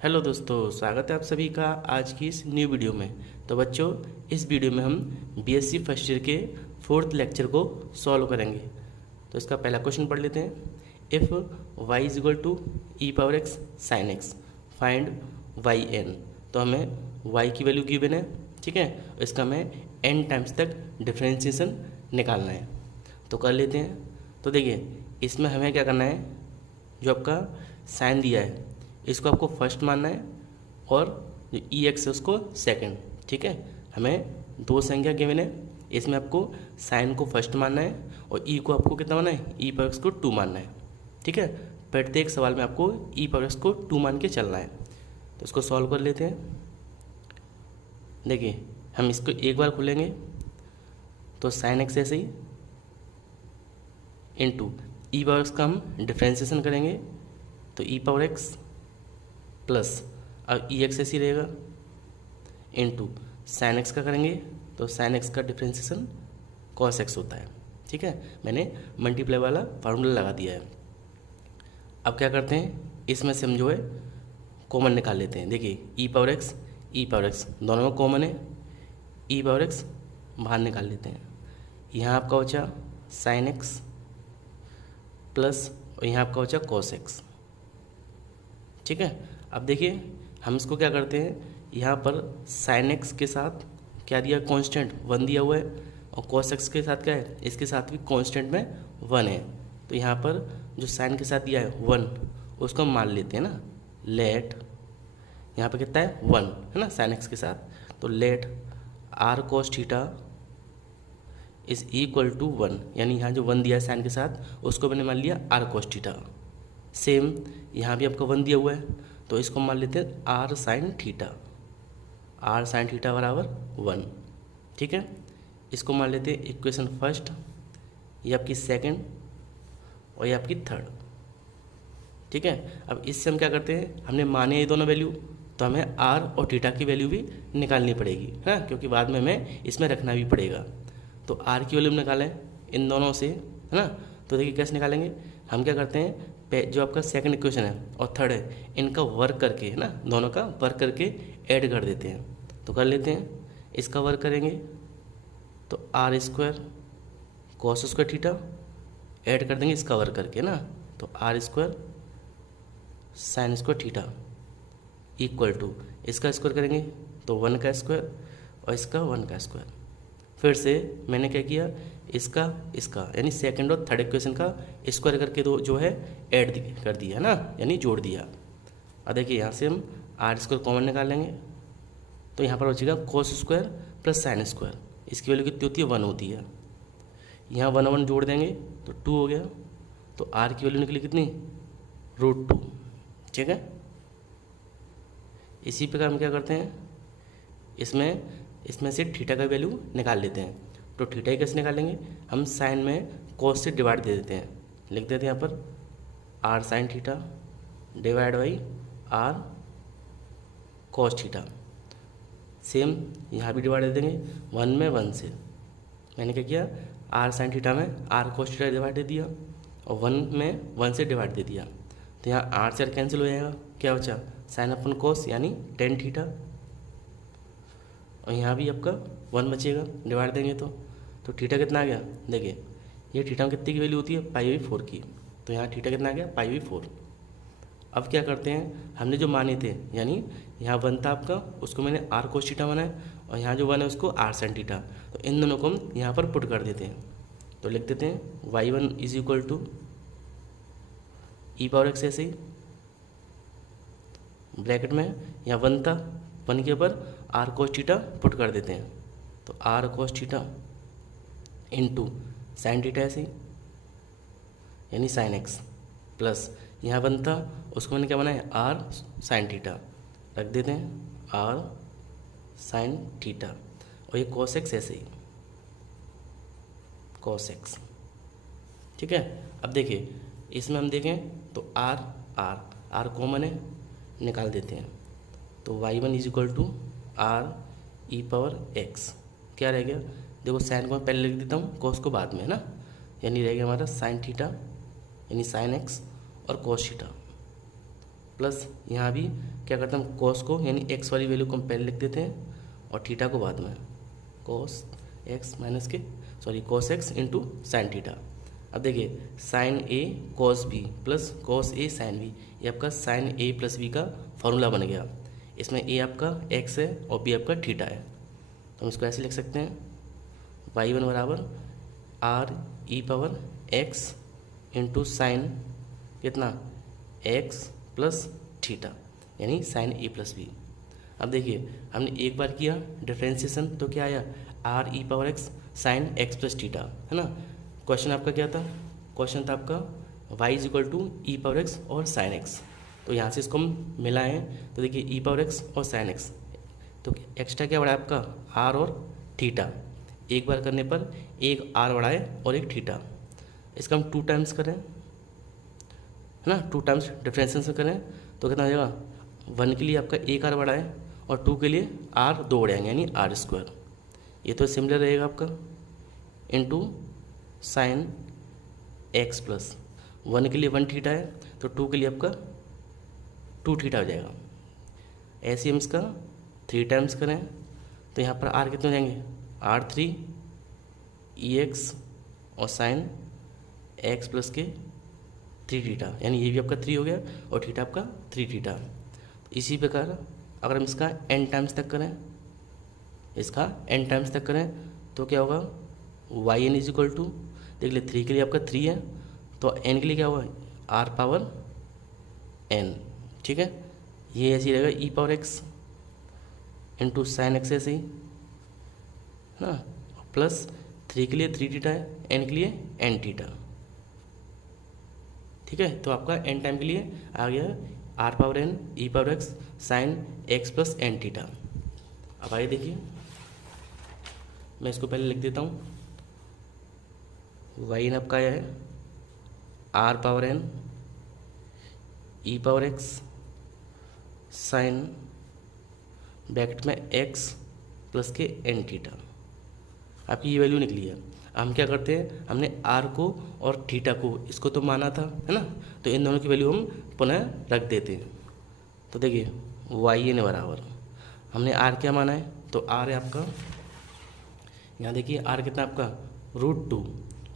Hello दोस्तों, स्वागत है आप सभी का आज की इस न्यू वीडियो में। तो बच्चों, इस वीडियो में हम बीएससी फर्स्ट ईयर के 4th लेक्चर को सॉल्व करेंगे। तो इसका पहला क्वेश्चन पढ़ लेते हैं। If y is equal to e power x sine x find y n. तो हमें y की वैल्यू गिवन है, ठीक है। इसका हमें n टाइम्स तक डिफ्रेंशिएशन निकालना है। तो कर लेते हैं। तो देखिए, इसमें हमें क्या करना है, जो आपका साइन दिया है इसको आपको फर्स्ट मानना है और जो ई एक्स है उसको सेकंड, ठीक है। हमें दो संख्या गिवन है, इसमें आपको साइन को फर्स्ट मानना है और ई को आपको कितना मानना है, ई पावर एक्स को 2 मानना है, ठीक है। प्रत्येक सवाल में आपको ई पावर एक्स को 2 मान के चलना है। तो इसको सॉल्व कर लेते हैं। देखिए, हम इसको एक बार खोलेंगे तो साइन एक्स ऐसे ही इंटू ई पावर एक्स का हम डिफ्रेंसिएशन करेंगे तो ई पावर एक्स प्लस अब ई एक्स ऐसी रहेगा इंटू साइन एक्स का करेंगे तो साइन एक्स का डिफ्रेंसिएशन कॉस एक्स होता है, ठीक है। मैंने मल्टीप्लाई वाला फार्मूला लगा दिया है। अब क्या करते हैं, इसमें से हम जो है कॉमन निकाल लेते हैं। देखिए, ई पावर एक्स दोनों में कॉमन है, ई पावर एक्स बाहर निकाल लेते हैं। यहाँ आपका बचा साइन एक्स प्लस और यहाँ आपका बचा कॉस एक्स, ठीक है। अब देखिए, हम इसको क्या करते हैं, यहाँ पर साइन एक्स के साथ क्या दिया, कांस्टेंट 1 दिया हुआ है और कॉस एक्स के साथ क्या है, इसके साथ भी कांस्टेंट में 1 है। तो यहाँ पर जो साइन के साथ दिया है 1 उसको हम मान लेते हैं ना, लेट यहाँ पर कितना है 1 है ना साइन एक्स के साथ। तो let r cos theta is equal to 1, यानी यहाँ जो 1 दिया है साइन के साथ उसको मैंने मान लिया आर कॉस थीटा। सेम यहाँ भी आपका 1 दिया हुआ है तो इसको मान लेते हैं आर साइन थीटा बराबर 1, ठीक है। इसको मान लेते हैं इक्वेशन फर्स्ट, ये आपकी सेकंड और ये आपकी थर्ड, ठीक है। अब इससे हम क्या करते हैं, हमने माने ये दोनों वैल्यू तो हमें आर और थीटा की वैल्यू भी निकालनी पड़ेगी, है ना, क्योंकि बाद में हमें इसमें रखना भी पड़ेगा। तो आर की वैल्यू निकालें इन दोनों से, है ना। तो देखिए कैसे निकालेंगे, हम क्या करते हैं, जो आपका सेकंड इक्वेशन है और थर्ड है इनका वर्क करके, है ना, दोनों का वर्क करके ऐड कर देते हैं। तो कर लेते हैं, इसका वर्क करेंगे तो r square cos square theta add कर देंगे इसका वर्क करके ना, तो r square sine square theta equal to इसका स्क्वायर करेंगे तो 1 का स्क्वायर और इसका 1 का स्क्वायर। फिर से मैंने क्या किया, इसका यानी सेकंड और थर्ड इक्वेशन का स्क्वायर करके दो जो है ऐड कर दिया ना, यानी जोड़ दिया। अब देखिए, यहाँ से हम आर स्क्वायर कॉमन निकाल लेंगे तो यहाँ पर बचेगा cos square plus sine square. इसकी वैल्यू कितनी होती है, 1 होती है। यहाँ 1 1 जोड़ देंगे तो 2 हो गया। तो आर की वैल्यू निकली कितनी, √2, ठीक है। इसी प्रकार हम क्या करते हैं, इसमें से थीटा का वैल्यू निकाल लेते हैं। तो थीटा ही कैसे निकालेंगे, हम साइन में कॉस से डिवाइड दे देते हैं, लिख देते हैं यहाँ पर r sine theta divide by r cos theta. Same यहाँ भी डिवाइड दे देंगे 1 में 1 से। मैंने क्या किया, आर साइन थीटा में आर कॉस थीटा डिवाइड दे दिया और 1 में 1 से डिवाइड दे दिया। तो यहाँ आर से कैंसिल हो जाएगा, क्या बचा साइन अपन कॉस यानी टेन थीटा और यहाँ भी आपका 1 बचेगा, डिवाइड देंगे तो थीटा कितना आ गया, देखिए ये थीटा में कितनी की वैल्यू होती है, π/4 की। तो यहाँ थीटा कितना आ गया, π/4। अब क्या करते हैं, हमने जो माने थे, यानी यहाँ 1 था आपका, उसको मैंने आर कोस थीटा माना है और यहाँ जो 1 है उसको आर साइन थीटा। तो इन दोनों को हम यहाँ पर पुट कर देते हैं। तो लिख देते हैं y1 is equal to e power x ऐसे ही ब्रैकेट में यहाँ 1 था, 1 के ऊपर आर कोस थीटा पुट कर देते हैं। तो r cos theta into sine theta ऐसे ही यानी साइन एक्स प्लस यहाँ 1 था उसको मैंने क्या बनाया, आर साइन थीटा रख देते हैं, आर साइन थीटा और ये कॉस एक्स ऐसे ही कॉस एक्स, ठीक है। अब देखिए, इसमें हम देखें तो आर कॉमन है, निकाल देते हैं। तो y1 is equal to are e power x, क्या रह गया, देखो साइन को मैं पहले लिख देता हूँ, कॉस को बाद में, है ना, यानी रह गया हमारा साइन थीटा यानी साइन एक्स और कॉस थीटा प्लस यहाँ भी क्या करते हैं हम कॉस को यानी एक्स वाली वैल्यू को हम पहले लिख देते हैं और थीटा को बाद में, कॉस एक्स माइनस के cos x into sine theta. अब देखिए sign A cos B plus cos A sine B, ये आपका साइन ए प्लस बी का फॉर्मूला बन गया। इसमें ए आपका एक्स है और बी आपका थीटा है, तो हम इसको ऐसे लिख सकते हैं वाई वन बराबर are e power x into sign कितना एक्स प्लस थीटा यानी साइन ए प्लस बी। अब देखिए हमने एक बार किया डिफ्रेंसिएशन तो क्या आया are e power x sine x plus theta, है ना। क्वेश्चन आपका क्या था, क्वेश्चन था आपका y is equal to e power x और साइन एक्स, तो यहाँ से इसको हम मिलाएं तो देखिए ई पावर एक्स और साइन एक्स, तो एक्स्ट्रा क्या बढ़ा आपका आर और थीटा, एक बार करने पर एक आर बढ़ाए और एक थीटा, इसका हम 2 टाइम्स करें, है ना, 2 टाइम्स डिफ्रेंशिएशन करें तो कितना हो जाएगा, 1 के लिए आपका एक आर बढ़ाए और 2 के लिए आर 2 बढ़ाएंगे यानी आर स्क्वायर, ये तो सिमिलर रहेगा आपका इंटू साइन एक्स प्लस 1 के लिए 1 थीटा है तो 2 के लिए आपका 2 थीटा हो जाएगा। ऐसे हम इसका 3 टाइम्स करें तो यहाँ पर आर कितने हो जाएंगे R3 ई एक्स और साइन एक्स प्लस के 3 थीटा, यानी ये भी आपका 3 हो गया और थीटा आपका 3 थीटा। इसी प्रकार अगर हम इसका n टाइम्स तक करें, इसका n टाइम्स तक करें तो क्या होगा y N is equal to, देख ले 3 के लिए आपका 3 है तो n के लिए क्या होगा r पावर n, ठीक है। ये ऐसे ही रहेगा e power x into sine x ऐसे ही, है ना, प्लस 3 के लिए 3 थीटा है, n के लिए n थीटा, ठीक है। तो आपका n टाइम के लिए आ गया r power n e power x sine x plus n theta. अब आइए देखिए मैं इसको पहले लिख देता हूँ, वाई एन आपका आया है r power n e power x sign bracket में x प्लस के एन थीटा, आपकी ये वैल्यू निकली है। हम क्या करते हैं, हमने r को और थीटा को इसको तो माना था, है ना, तो इन दोनों की वैल्यू हम पुनः रख देते हैं। तो देखिए वाई एन बराबर हमने r क्या माना है तो r है आपका, यहाँ देखिए r कितना आपका √2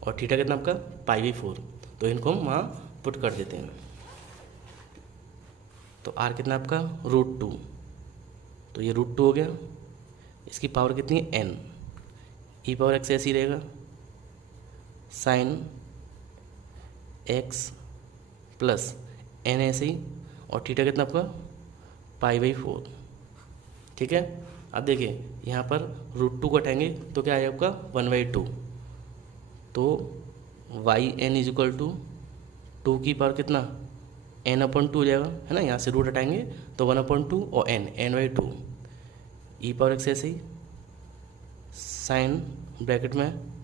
और थीटा कितना आपका π/4, तो इनको हम वहाँ पुट कर देते हैं। तो r कितना आपका √2, तो ये √2 हो गया, इसकी पावर कितनी है n, ई पावर एक्स ऐसे ही रहेगा साइन एक्स प्लस एन ऐसे ही और थीटा कितना आपका π/4, ठीक है। अब देखिए यहाँ पर √2 को हटाएंगे तो क्या आएगा आपका 1/2, तो y N is equal to 2 की पावर कितना n/2 हो जाएगा, है ना, यहाँ से रूट हटाएंगे तो 1/2 और n/2 ई पावर एक्स ऐसे ही साइन ब्रैकेट में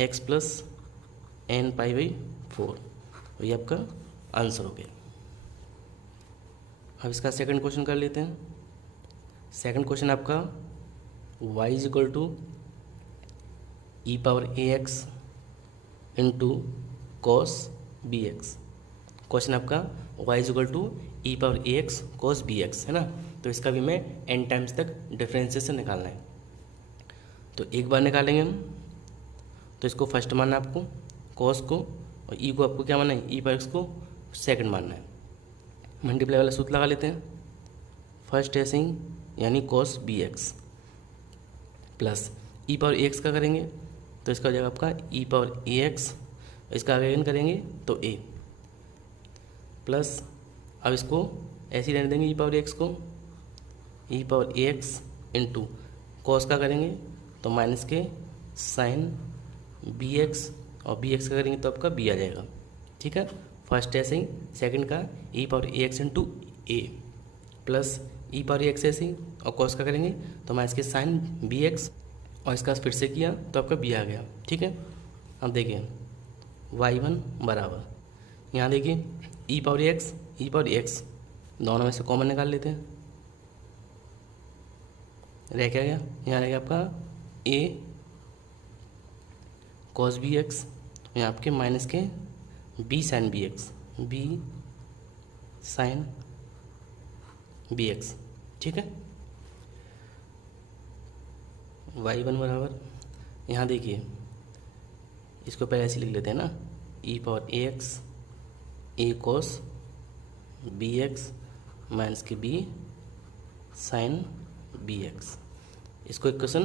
x प्लस n π/4, तो ये आपका आंसर हो गया। अब इसका सेकंड क्वेश्चन कर लेते हैं। सेकंड क्वेश्चन आपका y is equal to e power A x into cos B x. Question आपका y is equal to e power A x cos B x, है ना, तो इसका भी मैं n टाइम्स तक डिफ्रेंशिएशन निकालना है। तो एक बार निकालेंगे हम, तो इसको फर्स्ट मानना है आपको कॉस को, और ई को आपको क्या मानना है ई पावर एक्स को सेकंड मानना है। मल्टीप्लाई वाला सूत्र लगा लेते हैं, फर्स्ट ऐसे ही यानी कॉस बी एक्स प्लस ई पावर ए एक्स का करेंगे तो इसका हो जाएगा आपका ई पावर ए एक्स, इसका अगेन करेंगे तो ए प्लस, अब इसको ऐसे ही रहने देंगे ई पावर एक्स को, ई पावर ए एक्स इंटू कॉस का करेंगे तो माइनस के साइन बी एक्स और बी एक्स का करेंगे तो आपका बी आ जाएगा, ठीक है। फर्स्ट ऐसे ही सेकंड का ई पावर ए एक्स इंटू ए प्लस ई पावर ए एक्स ऐसे ही और कॉस का करेंगे तो माइनस के साइन बी एक्स और इसका फिर से किया तो आपका बी आ गया, ठीक है। अब देखिए y1 बराबर यहाँ देखिए ई पावर एक्स दोनों में से कॉमन निकाल लेते हैं, रह क्या गया, यहाँ रहेगा आपका a कॉस बी एक्स, यहाँ आपके माइनस के b sine b x, b sine b x. ठीक है, y1 बराबर, यहाँ देखिए इसको पहले ऐसे लिख लेते हैं ना, ई पावर ए एक्स ए कोस बी एक्स माइनस के बी साइन बी एक्स। इसको इक्वेशन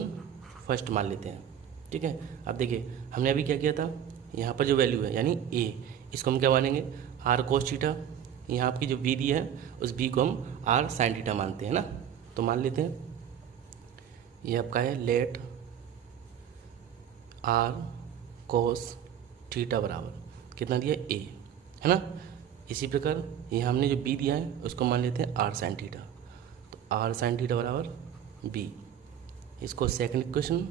फर्स्ट मान लेते हैं। ठीक है, अब देखिए हमने अभी क्या किया था, यहाँ पर जो वैल्यू है यानी ए, इसको हम क्या मानेंगे, आर कोस थीटा। यहाँ आपकी जो बी दी है उस बी को हम आर साइन थीटा मानते हैं ना, तो मान लेते हैं ये आपका है लेट आर कोस थीटा बराबर कितना दिया ए, है ना। इसी प्रकार ये हमने जो बी दिया है उसको मान लेते हैं आर साइन थीटा, तो आर साइन थीटा बराबर बी। इसको सेकंड इक्वेशन,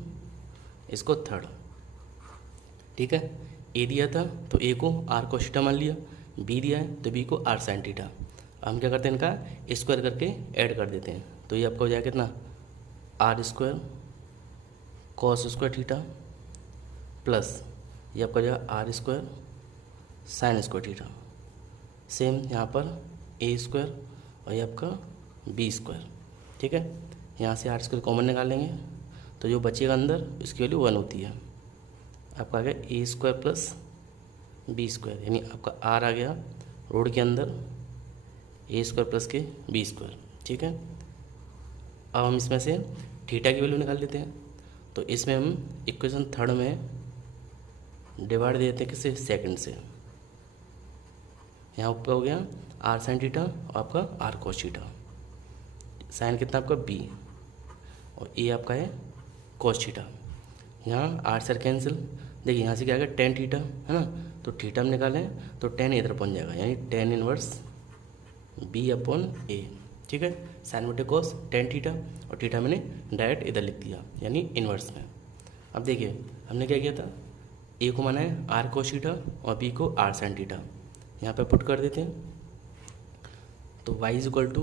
इसको थर्ड। ठीक है, ए दिया था तो ए को आर कोस थीटा मान लिया, बी दिया है तो बी को आर साइन थीटा। हम क्या करते हैं, इनका स्क्वायर करके ऐड कर देते हैं, तो ये आपका हो जाएगा कितना, r square cos square theta plus ये आपका हो जाएगा r square sine square theta. Same यहाँ पर ए स्क्वायर और ये आपका बी स्क्वायर। ठीक है, यहाँ से आर स्क्वायर कॉमन निकाल लेंगे तो जो बचेगा अंदर इसकी वैल्यू 1 होती है। आपका आ गया ए स्क्वायर प्लस बी स्क्वायर, यानी आपका आर आ गया रोड के अंदर ए स्क्वायर प्लस के बी स्क्वायर। ठीक है, अब हम इसमें से थीटा की वैल्यू निकाल लेते हैं, तो इसमें हम इक्वेशन थर्ड में डिवाइड देते हैं किससे, सेकंड से। यहाँ आपका हो गया आर साइन थीटा और आपका आर कोस थीटा। साइन कितना आपका बी और ए आपका है कोस थीटा। यहाँ आर सर कैंसिल, देखिए यहाँ से क्या आ गया टेन थीटा, है ना, तो थीटा में निकालें तो टेन इधर पहुँच जाएगा, यानी tan inverse B upon A. ठीक है, साइन बटे कोस टेन थीटा और थीटा मैंने डायरेक्ट इधर लिख दिया यानी इनवर्स में। अब देखिए हमने क्या किया था, ए को माना है आर कोस थीटा और बी को आर साइन थीटा। यहाँ पे पुट कर देते हैं, तो y is equal to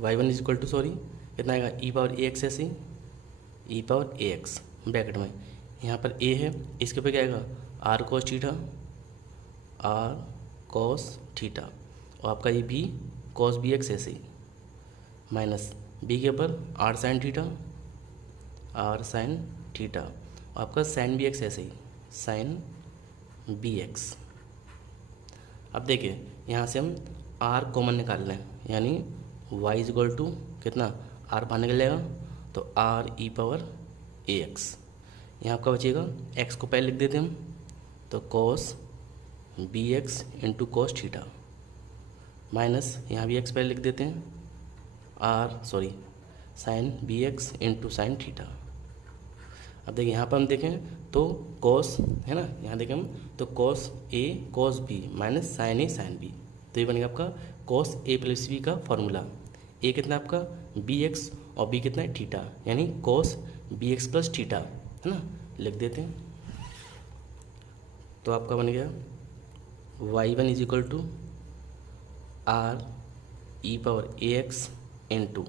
y1 is equal to sorry कितना आएगा, ई पावर ए एक्स ऐसे ई पावर ए एक्स ब्रैकेट में, यहाँ पर ए है इसके पे क्या आएगा r cos theta, r cos theta और आपका ये बी कोस बी एक्स ऐसे माइनस बी के ऊपर r sine theta, r sine theta और आपका साइन बी एक्स ऐसे ही साइन बी एक्स। अब देखिए यहाँ से हम आर कॉमन निकाल लें, यानी y इज इक्वल टू कितना, आर बाहर निकल जाएगा तो are e power A x. यहाँ आपका बचेगा x को पहले लिख देते हैं हम, तो cos b x into cos theta minus यहाँ भी x पहले लिख देते हैं, sine b x into sine theta. अब देखिए यहाँ पर हम देखें तो कोस है ना, यहाँ देखें हम तो कोस ए कोस B minus sine a sine B, तो ये बनेगा आपका कोस ए प्लस बी का फॉर्मूला। ए कितना आपका बी एक्स और बी कितना है थीटा, यानी cos b x plus theta, है ना, लिख देते हैं। तो आपका बन गया y1 is equal to are e power A x into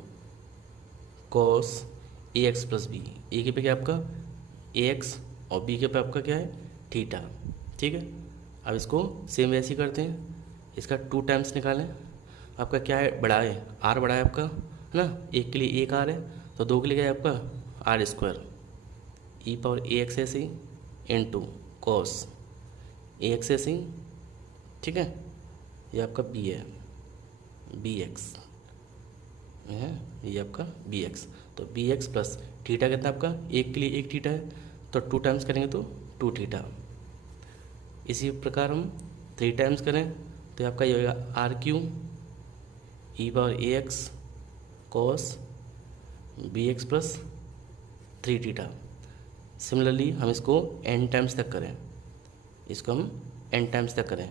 cos A X plus B. A के पे क्या आपका ए एक्स और बी के पे आपका क्या है थीटा। ठीक है, अब इसको सेम वैसे ही करते हैं, इसका 2 टाइम्स निकालें। आपका क्या है, बड़ा है आर बड़ा है आपका, है ना, एक के लिए एक आर है तो दो के लिए क्या है आपका आर स्क्वायर ई पावर ए एक्स ऐसे ही इंटू कोस ए एक्स ऐसे ही। ठीक है, ये आपका बी है बी एक्स है, ये आपका बी एक्स, तो बी एक्स प्लस थीटा कितना आपका एक के लिए एक थीटा है तो 2 टाइम्स करेंगे तो 2 थीटा। इसी प्रकार हम 3 टाइम्स करें तो आपका ये होगा आर क्यू ई पावर ए x cos b x plus 3 theta. Similarly हम इसको n टाइम्स तक करें, इसको हम n टाइम्स तक करें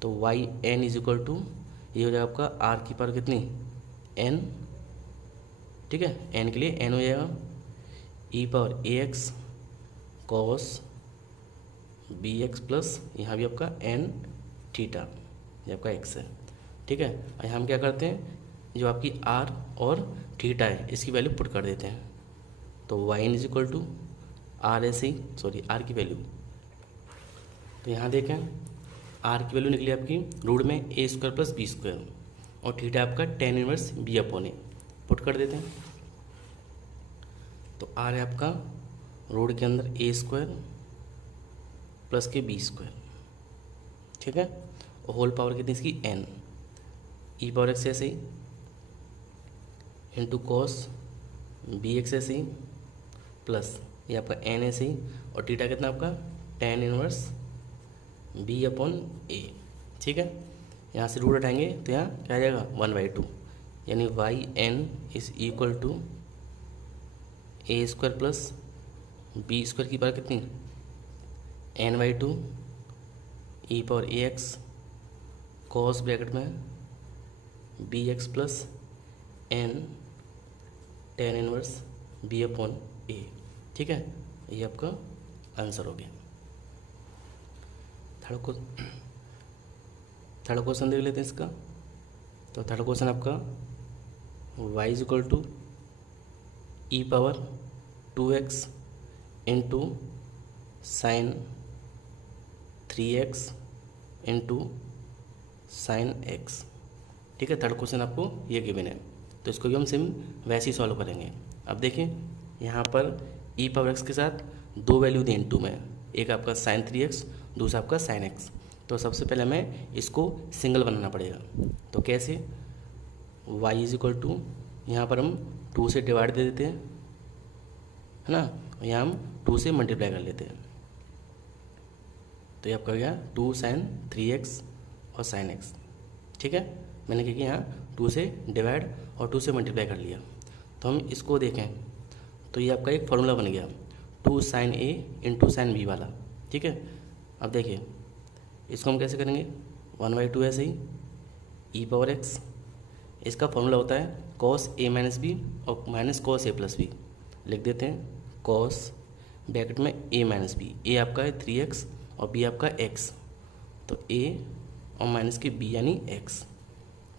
तो y N is equal to ये हो जाएगा आपका r की पावर कितनी n। ठीक है, n के लिए n हो जाएगा ई पावर ए x cos B x plus यहाँ भी आपका n थीटा, ये आपका x है। ठीक है, और यहाँ हम क्या करते हैं, जो आपकी r और थीटा है इसकी वैल्यू पुट कर देते हैं, तो y is equal to r ऐसे ही आर की वैल्यू, तो यहाँ देखें आर की वैल्यू निकली आपकी रूट में ए स्क्वायर प्लस बी स्क्वायर और थीटा आपका tan इनवर्स b अपॉन ए। पुट कर देते हैं तो आ रहा है आपका रूट के अंदर a स्क्वायर प्लस के b स्क्वायर, ठीक है, और होल पावर कितनी इसकी n, ई पावर एक्स ऐसे ही इंटू कॉस बी एक्स ऐसे ही प्लस ये आपका n ऐसे ही, और थीटा कितना आपका tan inverse b upon A, ठीक है। यहाँ से रूट हटाएंगे तो यहाँ क्या आ जाएगा 1/2, यानी Y N is equal to A square plus B square की पावर कितनी n/2 ई पावर ए एक्स कॉस ब्रैकेट में B x plus N tan inverse B upon A, ठीक है। ये आपका आंसर हो गया। थर्ड क्वेश्चन देख लेते हैं इसका। तो थर्ड क्वेश्चन आपका y is equal to e power 2x into sine 3x into sine x, ठीक है। थर्ड क्वेश्चन आपको ये गिवन है, तो इसको भी हम सिम वैसे ही सॉल्व करेंगे। अब देखिए यहाँ पर ई पावर x के साथ दो वैल्यू दी इनटू में, एक आपका साइन 3x, दूसरा आपका साइन x। तो सबसे पहले हमें इसको सिंगल बनाना पड़ेगा। तो कैसे, y इज इक्वल टू यहाँ पर हम 2 से डिवाइड दे देते हैं, है ना, यहाँ हम 2 से मल्टीप्लाई कर लेते हैं। तो ये आपका गया 2 साइन 3x और साइन x, ठीक है। मैंने क्या किया यहाँ 2 से डिवाइड और 2 से मल्टीप्लाई कर लिया। तो हम इसको देखें तो ये आपका एक फार्मूला बन गया 2 sine a into sine b वाला, ठीक है। अब देखिए इसको हम कैसे करेंगे, 1/2 ऐसे ही ई पावर एक्स, इसका फॉर्मूला होता है कॉस a माइनस बी और minus cos a plus b. लिख देते हैं कॉस ब्रैकेट में a माइनस बी, a आपका है 3x और b आपका x, तो a और माइनस के b यानी x,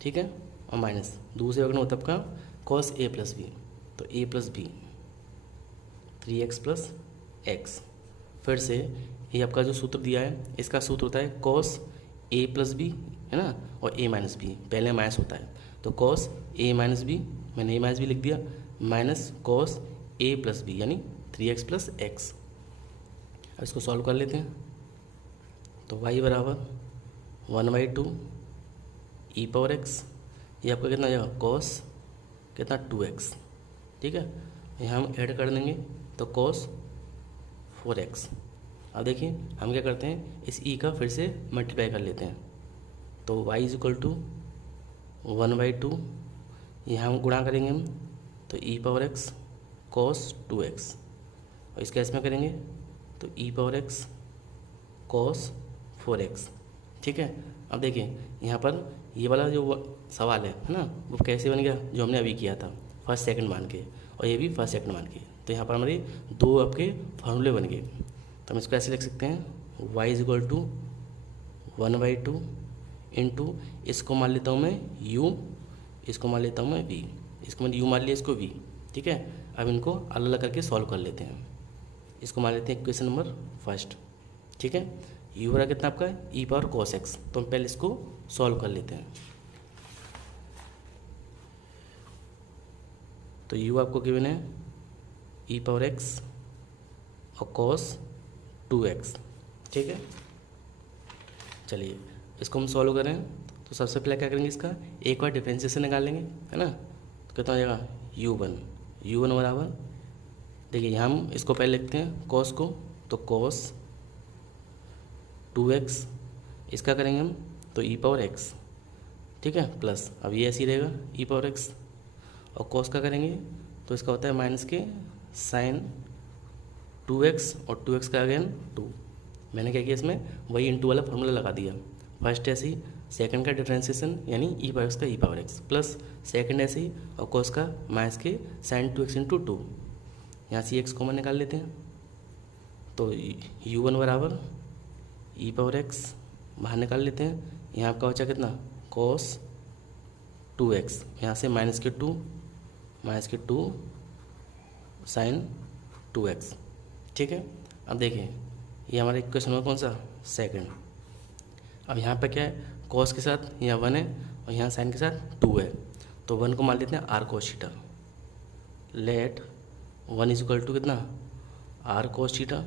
ठीक है, और माइनस दूसरे वक्त होता है आपका कॉस a प्लस बी, तो a plus b 3x plus x। फिर से ये आपका जो सूत्र दिया है इसका सूत्र होता है कॉस a प्लस बी, है ना, और a माइनस बी, पहले माइनस होता है तो कॉस a माइनस बी, मैंने a माइनस बी लिख दिया, minus cos a plus b यानी 3x प्लस x। अब इसको सॉल्व कर लेते हैं। तो y बराबर 1/2 ई पावर x, ये आपका कितना जाएगा कॉस कितना 2x, ठीक है। यहाँ हम ऐड कर देंगे तो कॉस 4x। अब देखिए हम क्या करते हैं, इस e का फिर से मल्टीप्लाई कर लेते हैं। तो y इज इक्वल टू 1/2, यहाँ हम गुणा करेंगे हम, तो ई पावर x कॉस 2x, और इसका इसमें करेंगे तो ई पावर x कॉस 4x, ठीक है। अब देखिए यहाँ पर ये वाला जो सवाल है ना, वो कैसे बन गया, जो हमने अभी किया था फर्स्ट सेकंड मान के, और ये भी फर्स्ट सेकंड मान के। तो यहाँ पर हमारे दो आपके फार्मूले बन गए। तो हम इसको ऐसे लिख सकते हैं y is equal to 1/2 into, इसको मान लेता हूँ मैं u, इसको मान लेता हूँ मैं v, इसको मैंने u मान लिया, इसको v, ठीक है। अब इनको अलग अलग करके सॉल्व कर लेते हैं। इसको मान लेते हैं इक्वेशन नंबर फर्स्ट, ठीक है। u बराबर कितना आपका ई पावर कॉस x, तो हम पहले इसको सॉल्व कर लेते हैं। तो u आपको गिवन है ई पावर x और कॉस 2x, ठीक है। चलिए इसको हम सॉल्व करें तो सबसे पहले क्या करेंगे, इसका एक बार डिफरेंशिएशन निकाल लेंगे, है ना। तो कितना हो जाएगा u1 बराबर, देखिए यहाँ हम इसको पहले लिखते हैं कॉस को, तो कॉस 2x, इसका करेंगे हम तो ई पावर x, ठीक है, प्लस अब ये ऐसे ही रहेगा ई पावर x, और कॉस का करेंगे तो इसका होता है माइनस के साइन 2x और 2x का अगेन 2। मैंने क्या किया, इसमें वही इंटू वाला फॉर्मूला लगा दिया। फर्स्ट ऐसे ही, सेकंड का डिफरेंशिएशन यानी ई पावर एक्स का ई पावर एक्स, प्लस सेकंड ऐसे ही, और कॉस का माइनस के साइन 2x इंटू 2। यहाँ से x कॉमन निकाल लेते हैं, तो u1 बराबर ई पावर एक्स बाहर निकाल लेते हैं। यहाँ आपका बचा कितना कॉस 2x, यहाँ से माइनस के 2 साइन 2x, ठीक है। अब देखिए ये हमारा इक्वेशन नंबर कौन सा, सेकंड। अब यहाँ पे क्या है, कॉस के साथ यहाँ 1 है और यहाँ साइन के साथ 2 है, तो 1 को मान लेते हैं r cos theta. Let 1 is equal to कितना, आर कोस थीटा,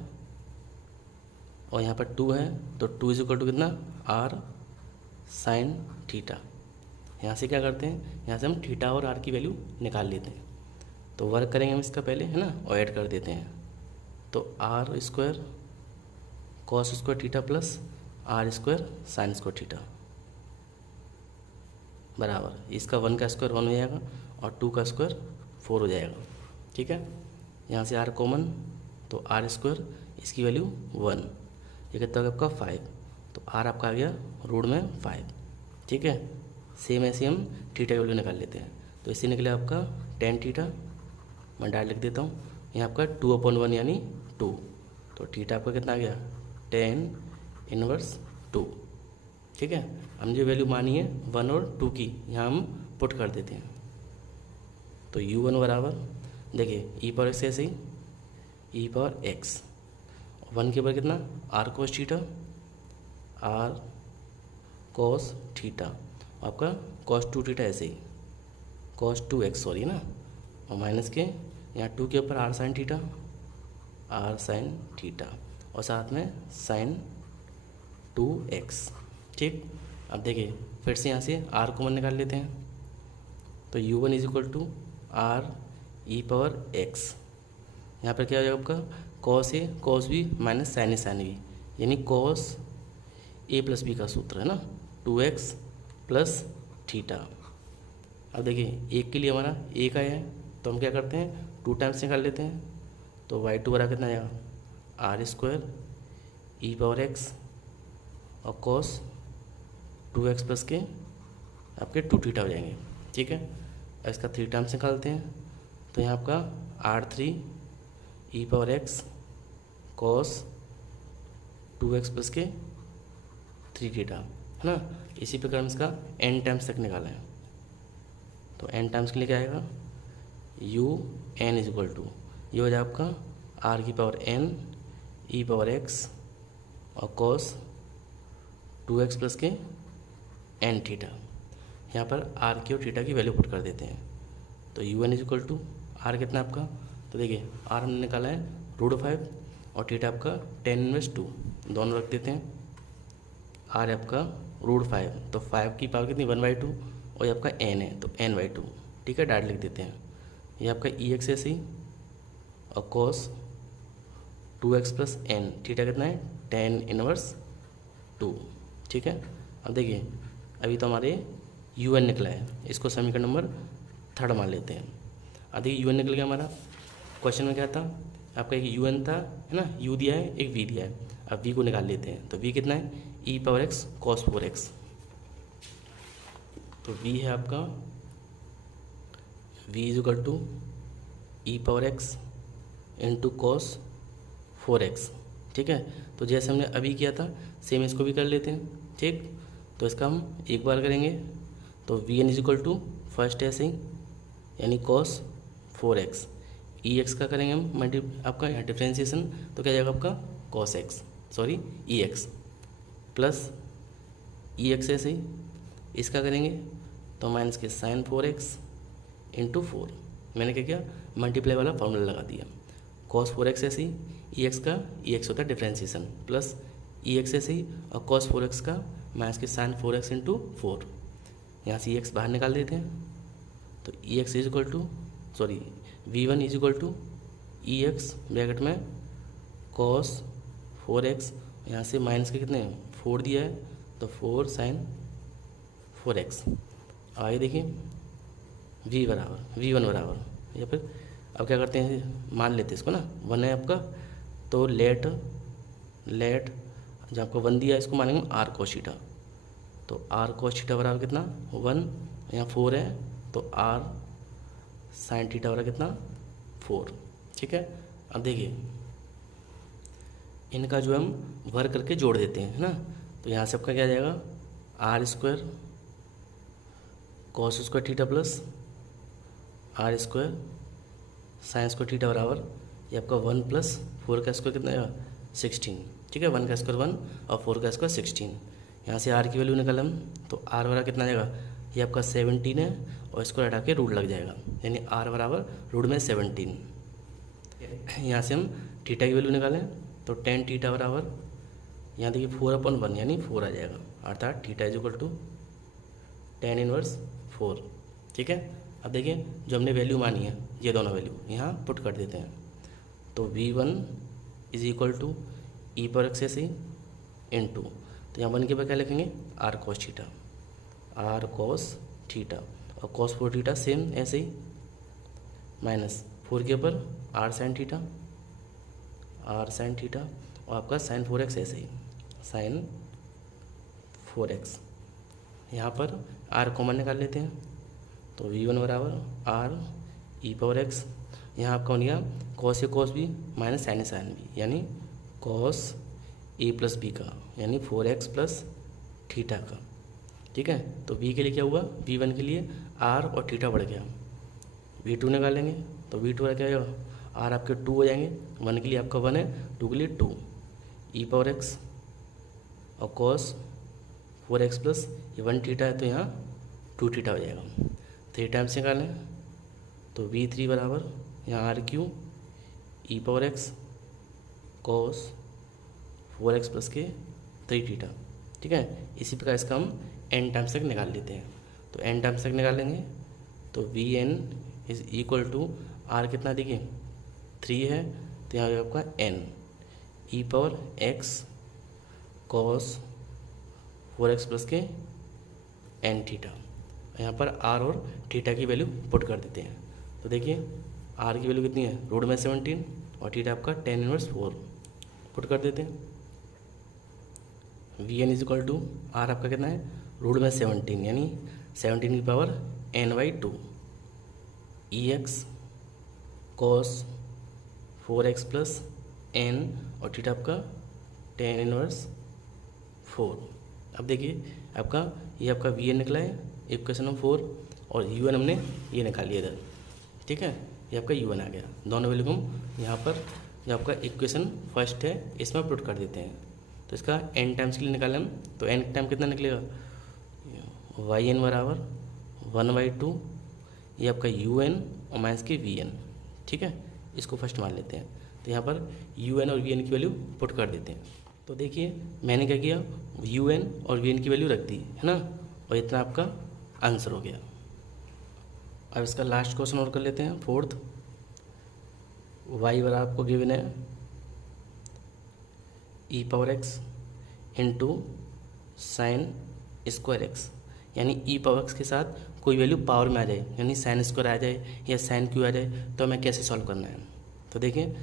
और यहाँ पर 2 है तो 2 इज इक्वल टू कितना, आर साइन थीटा। यहाँ से क्या करते हैं, यहाँ से हम थीटा और आर की वैल्यू निकाल लेते हैं। तो वर्क करेंगे हम इसका पहले, है ना, और ऐड कर देते हैं। तो r square cos square theta plus r square sine square theta बराबर, इसका 1 का स्क्वायर 1 हो जाएगा और 2 का स्क्वायर 4 हो जाएगा। ठीक है, यहाँ से आर कॉमन, तो आर स्क्वायर इसकी वैल्यू 1, ये कितना होगा आपका 5, तो आर आपका आ गया रूट में 5। ठीक है, सेम ऐसे हम थीटा की वैल्यू निकाल लेते हैं। तो इससे निकले आपका tan थीटा, मैं डायरेक्ट लिख देता हूँ, यहाँ आपका 2/1 यानी 2, तो थीटा आपका कितना आ गया, tan इनवर्स 2। ठीक है, हम जो वैल्यू मानी है 1 और 2 की, यहाँ हम पुट कर देते हैं। तो u1 बराबर, देखिए ई पावर एक्स ऐसे ही ई पावर एक्स, 1 के ऊपर कितना, r cos theta, r cos theta, आपका cos 2 थीटा ऐसे ही cos 2x सॉरी ना, और माइनस के यहाँ 2 के ऊपर r sine theta, r sine theta, और साथ में साइन 2x। ठीक, अब देखिए फिर से यहाँ से आर कॉमन निकाल लेते हैं। तो u1 is equal to are e power x, यहाँ पर क्या हो जाएगा आपका cos a cos b minus sine a sine b, यानी cos a प्लस बी का सूत्र है ना, 2x प्लस थीटा। अब देखिए एक के लिए हमारा एक आया है, तो हम क्या करते हैं 2 टाइम्स निकाल लेते हैं। तो y2 बराबर कितना आएगा, r square e power x और cos 2x प्लस के आपके 2 थीटा हो जाएंगे। ठीक है, अब इसका 3 टाइम्स निकालते हैं, तो यहाँ आपका R3 e power x cos 2x plus के 3 थीटा, है ना। इसी प्रकार हम इसका n टाइम्स तक निकाला है, तो n टाइम्स के लिए क्या आएगा, u n is equal to, ये हो जाए आपका r की पावर n ई पावर x और cos 2x प्लस के n थीटा। यहाँ पर r की और थीटा की वैल्यू पुट कर देते हैं। तो u n is equal to r कितना आपका, तो देखिए r हमने निकाला है √5 और थीटा आपका tan इनवर्स 2, दोनों रख देते हैं। r आपका √5, तो 5 की पावर कितनी 1/2, और ये आपका n है तो n/2। ठीक है, डायरेक्ट लिख देते हैं। ये आपका ex ऐसे ही, और cos 2x plus n, theta कितना है tan इनवर्स 2। ठीक है, अब देखिए अभी तो हमारे un निकला है, इसको समीकरण नंबर 3 मान लेते हैं। अब देखिए un निकल गया हमारा। क्वेश्चन में क्या था आपका, एक un था, है ना, u दिया है, एक v दिया है। अब v को निकाल लेते हैं, तो v कितना है e power x cos 4x, तो v है आपका v is equal to e power x into cos 4x। ठीक है, तो जैसे हमने अभी किया था सेम इसको भी कर लेते हैं। ठीक, तो इसका हम एक बार करेंगे, तो v n is equal to first ऐसे ही यानी cos 4x, ई एक्स का करेंगे हम मल्टी आपका यहाँ डिफ्रेंसिएशन, तो क्या जाएगा आपका cos x सॉरी ई एक्स प्लस ई एक्स ऐसे ही इसका करेंगे, तो माइनस के साइन 4x इंटू 4, मैंने क्या किया मल्टीप्लाई वाला फॉर्मूला लगा दिया। cos 4x ऐसे ही ई एक्स का ई एक्स होता है डिफ्रेंसिएशन प्लस ई एक्स ऐसे ही, और cos 4x का माइनस के साइन 4x इंटू 4, यहाँ से ई एक्स बाहर निकाल देते हैं। तो e x is equal to sorry v1 is equal to e x bracket में cos 4x, यहाँ से माइनस के कितने 4 दिया है, तो 4 साइन 4x। आगे देखिए v बराबर v1 बराबर, या फिर अब क्या करते हैं मान लेते हैं इसको ना 1 है आपका, तो लेट जब आपको 1 दिया है इसको मानेंगे r cos थीटा, तो r cos थीटा बराबर कितना 1, यहाँ 4 है तो r साइन थीटा बराबर कितना 4। ठीक है, अब देखिए इनका जो हम वर्क करके जोड़ देते हैं, है ना। तो यहाँ से आपका क्या आ जाएगा r square cos square theta plus r square sine square theta बराबर ये आपका 1 प्लस 4 का स्क्वायर कितना आएगा 16। ठीक है, 1 का स्क्वायर 1 और 4 का स्क्वायर 16। यहाँ से आर की वैल्यू निकाल हम, तो आर बराबर कितना आ जाएगा, ये आपका 17 है और इसको हटा के रूट लग जाएगा, यानी r बराबर रूट में 17। यहाँ से हम थीटा की वैल्यू निकालें तो tan थीटा बराबर यहाँ देखिए 4/1 यानी 4 आ जाएगा, अर्थात theta is equal to tan inverse 4। ठीक है, अब देखिए जो हमने वैल्यू मानी है ये दोनों वैल्यू यहाँ पुट कर देते हैं। तो v1 is equal to e power x ऐसे इंटू, तो यहाँ 1 के बाद क्या लिखेंगे r cos theta, r cos theta, और cos 4 थीटा सेम ऐसे ही, माइनस 4 के ऊपर r sin theta, r sin theta, और आपका sin 4x ऐसे ही sin 4x। यहाँ पर r कॉमन निकाल लेते हैं, तो v1 बराबर r ई पावर एक्स, यहाँ आपका हो गया cos A cos b minus sine a sine b, यानी cos a प्लस बी का, यानी 4x प्लस थीटा का। ठीक है, तो b के लिए क्या हुआ, v1 के लिए r और थीटा बढ़ गया, v2 निकालेंगे तो v2 क्या होगा, r आपके 2 हो जाएंगे, 1 के लिए आपका 1 है, 2 के लिए 2 ई पावर एक्स और cos 4x प्लस ये 1 थीटा है तो यहाँ 2 थीटा हो जाएगा। 3 टाइम्स निकालें तो v3 बराबर यहाँ r³ e power x cos 4x plus के 3 थीटा। ठीक है, इसी प्रकार इसका हम n टाइम्स तक निकाल लेते हैं, तो n टाइम्स तक निकालेंगे तो vn is equal to r कितना देखिए 3 है, तो यहाँ आपका n e power x cos 4x plus के n थीटा, यहाँ पर r और थीटा की वैल्यू पुट कर देते हैं। तो देखिए r की वैल्यू कितनी है रूट में 17 और थीटा आपका tan इनवर्स 4 पुट कर देते हैं। V n is equal to r आपका कितना है रूट में 17 यानी 17 की पावर n/2 e x cos 4x plus n और थीटा आपका tan इनवर्स 4। अब देखिए आपका ये आपका वी एन निकला है इक्वेशन नंबर 4 और यू एन हमने ये निकाल लिया इधर। ठीक है, ये आपका यू एन आ गया, दोनों वैल्यू को हम यहाँ पर जो आपका इक्वेशन फर्स्ट है इसमें पुट कर देते हैं। तो इसका एन टाइम्स के लिए निकालें हम, तो एन टाइम कितना निकलेगा वाई एन बराबर 1/2 ये आपका यू एन और माइनस के वी एन। ठीक है, इसको फर्स्ट मान लेते हैं, तो यहाँ पर यू एन और वी एन की वैल्यू पुट कर देते हैं। तो देखिए मैंने क्या किया यू एन और वी एन की वैल्यू रख दी है ना, और इतना आपका आंसर हो गया। अब इसका लास्ट क्वेश्चन और कर लेते हैं, फोर्थ। वाई बराबर आपको गिवन है e power x into sine square x, यानी ई पावर एक्स के साथ कोई वैल्यू पावर में आ जाए, यानी साइन स्क्वायर आ जाए या साइन क्यू आ जाए, तो हमें कैसे सॉल्व करना है। तो देखिए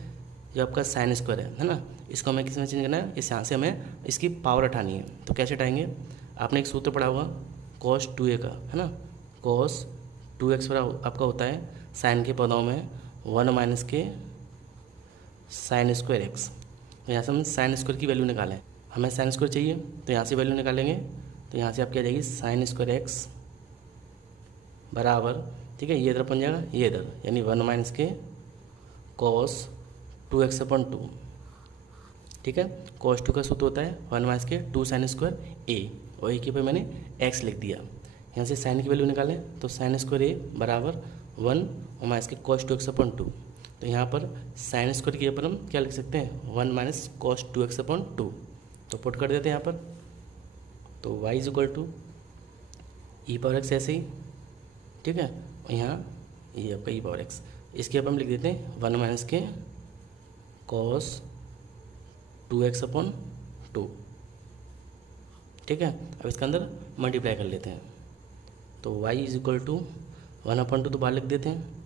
जो आपका साइन स्क्वायर है ना, इसको हमें किस में चेंज करना है, इस यहाँ से हमें इसकी पावर हटानी है। तो कैसे हटाएंगे, आपने एक सूत्र पढ़ा होगा cos 2a का है ना, cos 2x आपका होता है साइन के पदों में 1 माइनस के साइन स्क्वायर एक्स। तो यहाँ से हम साइन स्क्वायर की वैल्यू निकालें, हमें साइन स्क्वायर चाहिए तो यहाँ से वैल्यू निकालेंगे, तो यहाँ से आपकी आ जाएगी साइन स्क्वायर एक्स बराबर, ठीक है, ये इधर बन जाएगा ये इधर, यानी 1 माइनस के cos 2x/2। ठीक है, cos 2 का सूत्र होता है 1 माइनस के 2 साइन स्क्वायर ए, और ए के पे मैंने x लिख दिया। यहाँ से साइन की वैल्यू निकालें तो साइन स्क्वायर ए बराबर 1 और माइनस के cos 2x/2। तो यहाँ पर साइन स्क्वायर के ऊपर हम क्या लिख सकते हैं 1 माइनस cos 2x/2, तो पुट कर देते हैं यहाँ पर। तो y is equal to e power x ऐसे ही, ठीक है, और यहाँ ये आपका ई पावर एक्स, इसके ऊपर हम लिख देते हैं 1 माइनस के cos 2x/2। ठीक है, अब इसके अंदर मल्टीप्लाई कर लेते हैं, तो y इज इक्वल टू 1/2 तो बाहर लिख देते हैं,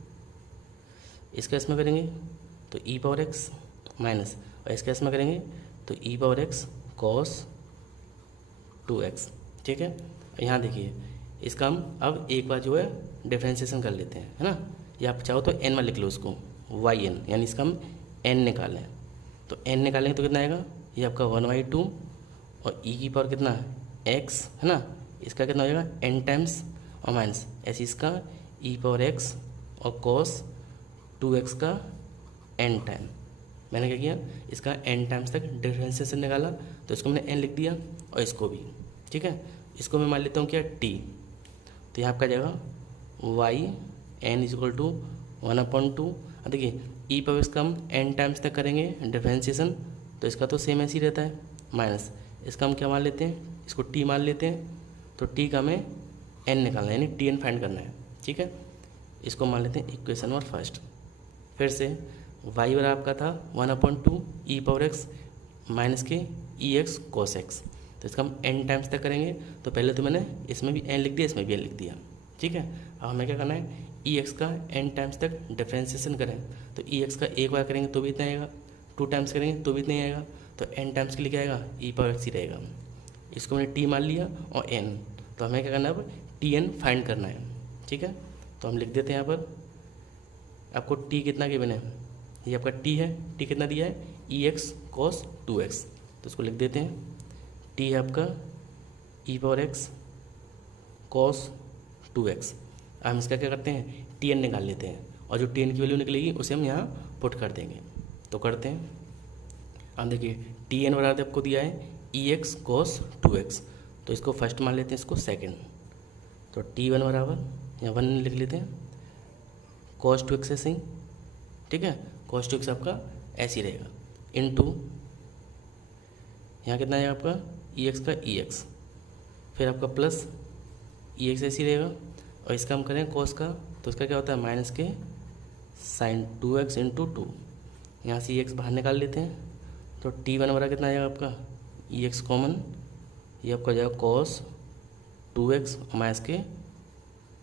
इसका इसमें करेंगे तो ई पावर एक्स माइनस, और इसका इसमें करेंगे तो ई पावर एक्स cos 2x। ठीक है, यहाँ देखिए इसका हम अब एक बार जो है डिफ्रेंशिएशन कर लेते हैं, है ना, या आप चाहो तो n में लिख लो उसको yn, यानी इसका हम n निकालें, तो n निकालेंगे तो कितना आएगा, ये आपका 1/2 और e की पावर कितना x है ना, इसका कितना हो जाएगा n टाइम्स और माइनस ऐसे इसका e पावर x और cos 2x का n टाइम। मैंने क्या किया इसका n टाइम्स तक डिफ्रेंशिएशन निकाला, तो इसको मैंने n लिख दिया और इसको भी। ठीक है, इसको मैं मान लेता हूँ क्या t, तो यहाँ आपका आ जाएगा y N is equal to 1/2। अब देखिए ई पावर एक्स का हम एन टाइम्स तक करेंगे डिफरेंशिएशन, तो इसका तो सेम ऐसे ही रहता है, माइनस इसका हम क्या मान लेते हैं, इसको टी मान लेते हैं। तो टी का हमें एन निकालना है, यानी टी एन फाइंड करना है, ठीक है। इसको मान लेते हैं इक्वेशन नंबर फर्स्ट। फिर से वाई बराबर आपका था 1/2 ई पावर एक्स माइनस के ई एक्स कोस एक्स, तो इसका हम एन टाइम्स तक करेंगे। तो पहले तो मैंने इसमें भी एन लिख दिया, इसमें भी एन लिख दिया, ठीक है। अब हमें क्या करना है, ई एक्स का एन टाइम्स तक डिफ्रेंसिएशन करें। तो ई एक्स का एक बार करेंगे तो भी इतना आएगा, 2 टाइम्स करेंगे तो भी इतना ही आएगा, तो एन टाइम्स के लिए क्या आएगा, ई पावर एक्स ही रहेगा। इसको मैंने टी मान लिया और एन, तो हमें क्या करना है अब टी एन फाइंड करना है, ठीक है। तो हम लिख देते हैं यहाँ पर, आपको टी कितना गिवन है, ये आपका टी है, टी कितना दिया है ई एक्स कॉस 2x, तो इसको लिख देते हैं टी है आपका ई पावर एक्स कॉस 2x। हम इसका क्या करते हैं, टी एन निकाल लेते हैं, और जो टी एन की वैल्यू निकलेगी उसे हम यहाँ पुट कर देंगे। तो करते हैं, अब देखिए टी एन बराबर आपको दिया है ई एक्स कॉस 2x, तो इसको फर्स्ट मान लेते हैं, इसको सेकंड। तो टी वन बराबर यहाँ 1 लिख लेते हैं, कॉस 2x ऐसे ही, ठीक है। कॉस 2x आपका ऐसे ही रहेगा, इनटू यहाँ कितना आएगा आपका ई एक्स का ई एक्स, फिर आपका प्लस ई एक्स ऐसे ही रहेगा, और इसका हम करें कॉस का, तो इसका क्या होता है माइनस के साइन 2x इंटू 2, यहाँ से ई एक्स बाहर निकाल लेते हैं। तो टी वन बराबर कितना आएगा आपका ई एक्स कॉमन, ये आपका जाएगा कॉस 2x माइनस के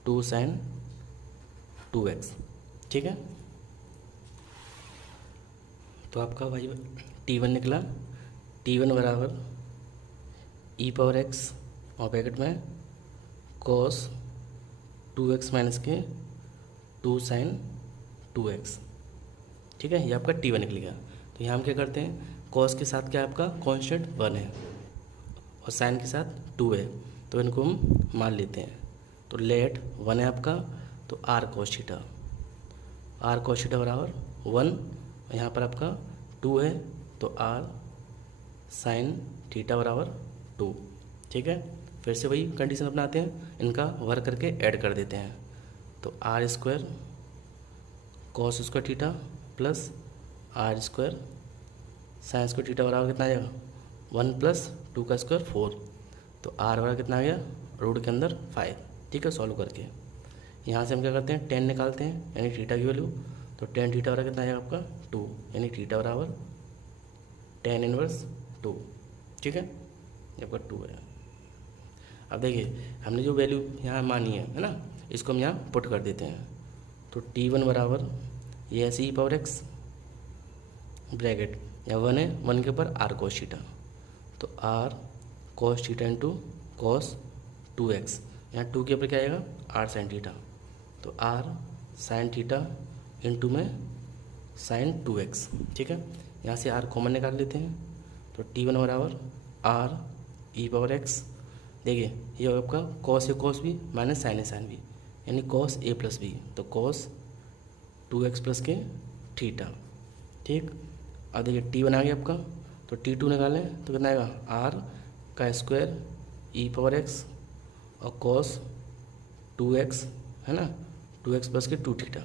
2 साइन 2x, ठीक है। तो आपका वाई टी वन निकला, टी वन बराबर ई पावर एक्स और ब्रैकेट में कॉस 2x माइनस के 2 साइन 2x, ठीक है। ये आपका टी वन निकलेगा। तो यहाँ हम क्या करते हैं, कॉस के साथ क्या है आपका कॉन्स्टेंट 1 है और साइन के साथ 2 है, तो इनको हम मान लेते हैं। तो लेट 1 है आपका, तो r cos theta, r cos theta बराबर 1, यहाँ पर आपका 2 है, तो आर साइन थीटा बराबर 2, ठीक है। फिर से वही कंडीशन अपनाते हैं, इनका वर्क करके ऐड कर देते हैं। तो r square cos square theta plus r square sine square theta बराबर कितना आ जाएगा 1 प्लस 2 का स्क्वायर 4, तो आर बराबर कितना आ गया रूट के अंदर 5, ठीक है। सॉल्व करके यहाँ से हम क्या करते हैं, 10 निकालते हैं, यानी थीटा की वैल्यू। तो 10 थीटा बराबर कितना आएगा आपका 2, यानी थीटा बराबर 10 इनवर्स 2, ठीक है। ये आपका 2 है। अब देखिए हमने जो वैल्यू यहाँ मानी है ना, इसको हम यहाँ पुट कर देते हैं। तो T1 बराबर ये ऐसे ही पावर एक्स ब्रैकेट या 1 है, 1 के ऊपर आर कोस थीटा, तो r cos theta into cos 2x, यहाँ 2 के ऊपर क्या आएगा आर साइन थीटा, तो आर साइन थीटा इंटू में साइन 2x, ठीक है। यहाँ से आर कॉमन निकाल लेते हैं। तो T1 बराबर आर ई पावर एक्स, देखिए ये आपका cos A cos B minus sine a sine b, यानी कॉस ए प्लस बी, तो कॉस 2x प्लस के थीटा, ठीक। अब देखिए T1 आ गया आपका, तो T2 निकालें तो कितना आएगा आर का स्क्वायर ई पावर एक्स और कॉस 2x है ना, 2x प्लस के 2 थीटा।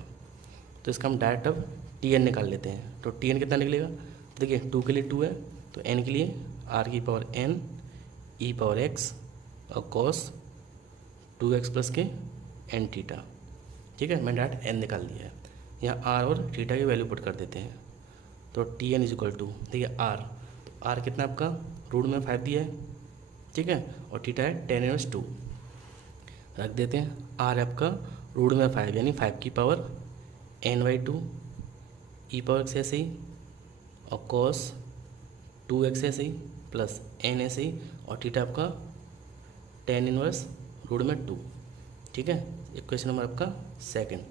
तो इसका हम डायरेक्ट अब Tn निकाल लेते हैं। तो Tn कितना निकलेगा, देखिए 2 के लिए 2 है, तो n के लिए r की पावर n ई पावर x और cos 2x प्लस के n थीटा, ठीक है। मैंने डायरेक्ट n निकाल लिया है, यहाँ r और थीटा की वैल्यू पुट कर देते हैं। तो Tn इज इक्वल टू देखिए r, तो r कितना आपका रूट में 5 दिया है, ठीक है, और थीटा है 10 इनवर्स 2, रख देते हैं। r आपका रूट में 5 यानी 5 की पावर n/2 ई पावर एक्स ऐसे ही और cos 2x ऐसे ही प्लस n ऐसे ही, और थीटा आपका 10 इनवर्स रूट में 2, ठीक है। इक्वेशन नंबर आपका सेकंड।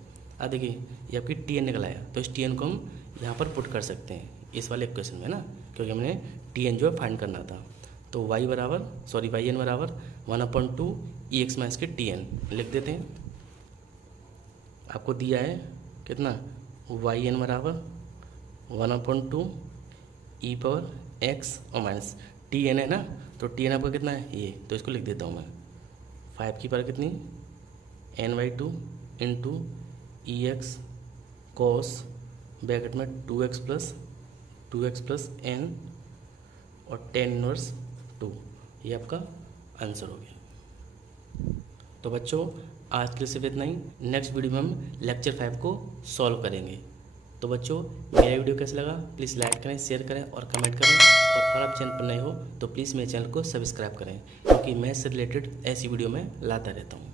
अब देखिए ये आपकी Tn निकल आया, तो इस Tn को हम यहाँ पर पुट कर सकते हैं इस वाले इक्वेशन में ना, क्योंकि हमने Tn जो है फाइंड करना था। तो y n बराबर 1/2 ई एक्स माइनस के Tn लिख देते हैं। आपको दिया है कितना yn बराबर 1/2 ई पावर x और माइनस Tn है ना, तो Tn आपका कितना है ये, तो इसको लिख देता हूँ मैं 5 की पावर कितनी n/2 इंटू ई एक्स कॉस ब्रैकेट में 2x प्लस n और tan इनवर्स 2, ये आपका आंसर हो गया। तो बच्चों आज के लिए सिर्फ इतना ही। नेक्स्ट वीडियो में हम लेक्चर 5 को सॉल्व करेंगे। तो बच्चों मेरा वीडियो कैसा लगा प्लीज़ लाइक करें, शेयर करें और कमेंट करें, और अगर आप चैनल पर नए हो तो प्लीज़ मेरे चैनल को सब्सक्राइब करें, क्योंकि मैथ्स से रिलेटेड ऐसी वीडियो मैं लाता रहता हूँ।